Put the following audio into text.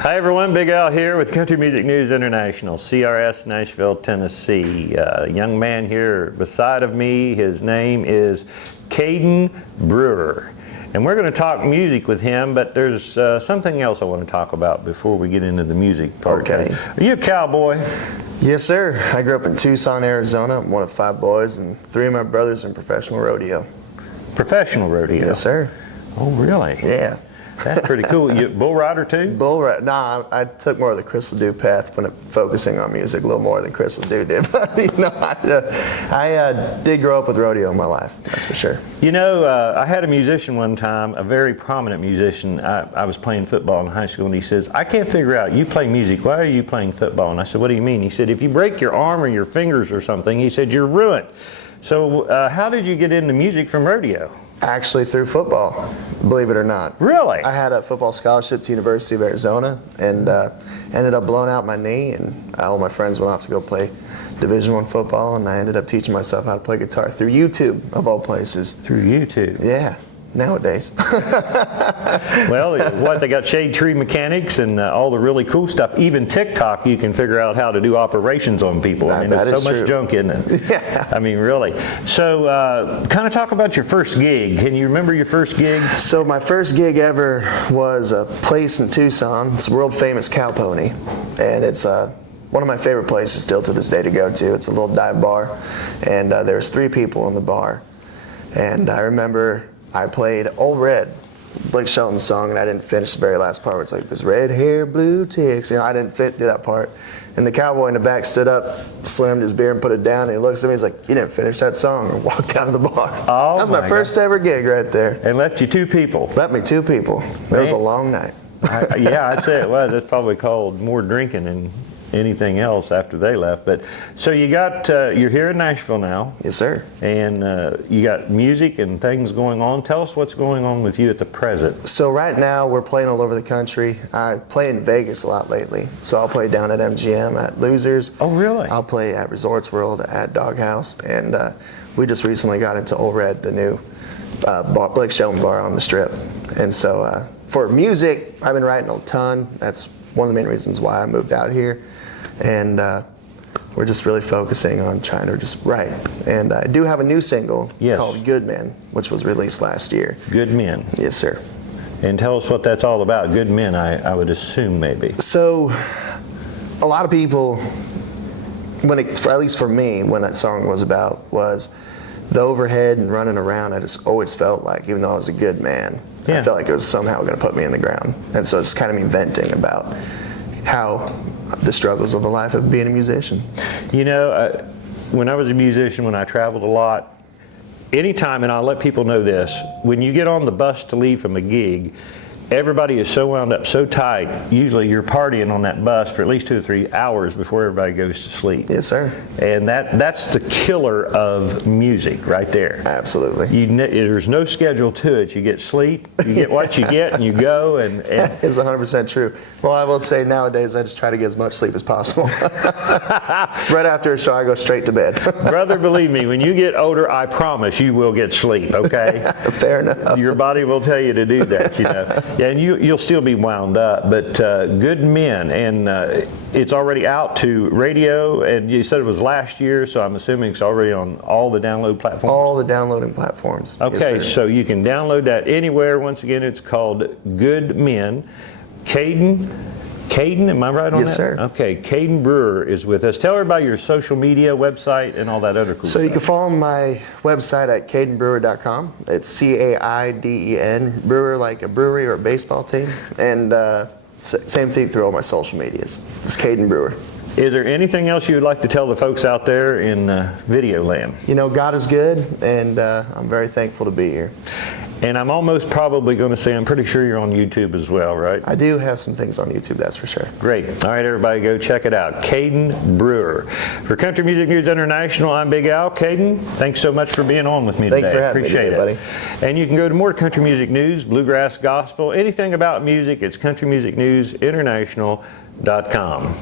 Hi everyone, Big Al here with Country Music News International, CRS, Nashville, Tennessee. A young man here beside of me, his name is Caiden Brewer. And we're going to talk music with him, but there's something else I want to talk about before we get into the music part. Okay. Are you a cowboy? Yes, sir. I grew up in Tucson, Arizona. I'm one of 5 boys, and 3 of my brothers in professional rodeo. Professional rodeo? Yes, sir. Oh, really? Yeah. That's pretty cool. You bull rider too? Bull rider. Nah, I took more of the Crystal Dew path when focusing on music a little more than Crystal Dew did. But I did grow up with rodeo in my life, that's for sure. You know, I had a musician one time, a very prominent musician. I was playing football in high school, and he says, "I can't figure out, you play music, why are you playing football?" And I said, "What do you mean?" He said, "If you break your arm or your fingers or something," he said, "you're ruined." So how did you get into music from rodeo? Actually through football, believe it or not. Really? I had a football scholarship to University of Arizona and ended up blowing out my knee, and all my friends went off to go play Division I football, and I ended up teaching myself how to play guitar through YouTube, of all places. Through YouTube? Yeah, nowadays. Well, what, they got shade tree mechanics and all the really cool stuff. Even TikTok, you can figure out how to do operations on people. I mean, there's so much junk, isn't it? Yeah. I mean, really. So, kind of talk about your first gig. Can you remember your first gig? So my first gig ever was a place in Tucson. It's a world famous cow pony, and it's one of my favorite places still to this day to go to. It's a little dive bar, and there was 3 people in the bar, and I remember I played Old Red, Blake Shelton's song, and I didn't finish the very last part where it's like, "This red hair, blue ticks." You know, I didn't do that part. And the cowboy in the back stood up, slammed his beer and put it down, and he looks at me, he's like, "You didn't finish that song," and walked out of the bar. Oh, that was my first ever gig right there. And left you 2 people. Left me 2 people. That was a long night. Yeah, I'd say it was. That's probably called more drinking than anything else after they left. But so you got you're here in Nashville now. Yes, sir. And you got music and things going on. Tell us what's going on with you at the present. So right now we're playing all over the country. I play in Vegas a lot lately. So I'll play down at MGM, at Losers. Oh, really? I'll play at Resorts World, at Doghouse, and we just recently got into Old Red, the new Blake Shelton bar on the Strip. And so for music, I've been writing a ton. That's one of the main reasons why I moved out here. And we're just really focusing on trying to just write. And I do have a new single called Good Men, which was released last year. Good Men? Yes, sir. And tell us what that's all about. Good Men, I would assume, maybe. So a lot of people, at least for me, when that song was about, was the overhead and running around. I just always felt like, even though I was a good man, I felt like it was somehow going to put me in the ground. And so it's kind of me venting about how the struggles of the life of being a musician. You know, when I was a musician, when I traveled a lot, anytime, and I'll let people know this, when you get on the bus to leave from a gig, everybody is so wound up, so tight. Usually you're partying on that bus for at least 2 or 3 hours before everybody goes to sleep. Yes, sir. And that's the killer of music right there. Absolutely. There's no schedule to it. You get sleep, you get what you get, and you go. And that is 100% true. Well, I will say nowadays I just try to get as much sleep as possible. It's right after a show, I go straight to bed. Brother, believe me, when you get older, I promise you will get sleep, okay? Fair enough. Your body will tell you to do that, you know. Yeah, and you'll still be wound up, but Good Men, and it's already out to radio, and you said it was last year, so I'm assuming it's already on all the download platforms? All the downloading platforms. Okay, yes, so you can download that anywhere. Once again, it's called Good Men. Caiden, am I right on that? Yes, sir. Okay, Caiden Brewer is with us. Tell everybody your social media, website, and all that other cool stuff. So you can follow my website at caidenbrewer.com. It's C-A-I-D-E-N, Brewer like a brewery or a baseball team. And same thing through all my social medias. It's Caiden Brewer. Is there anything else you would like to tell the folks out there in video land? You know, God is good, and I'm very thankful to be here. And I'm almost probably going to say, I'm pretty sure you're on YouTube as well, right? I do have some things on YouTube, that's for sure. Great. All right, everybody, go check it out. Caiden Brewer. For Country Music News International, I'm Big Al. Caiden, thanks so much for being on with me today. Thanks for having me today, buddy. And you can go to more country music news, bluegrass, gospel, anything about music. It's countrymusicnewsinternational.com.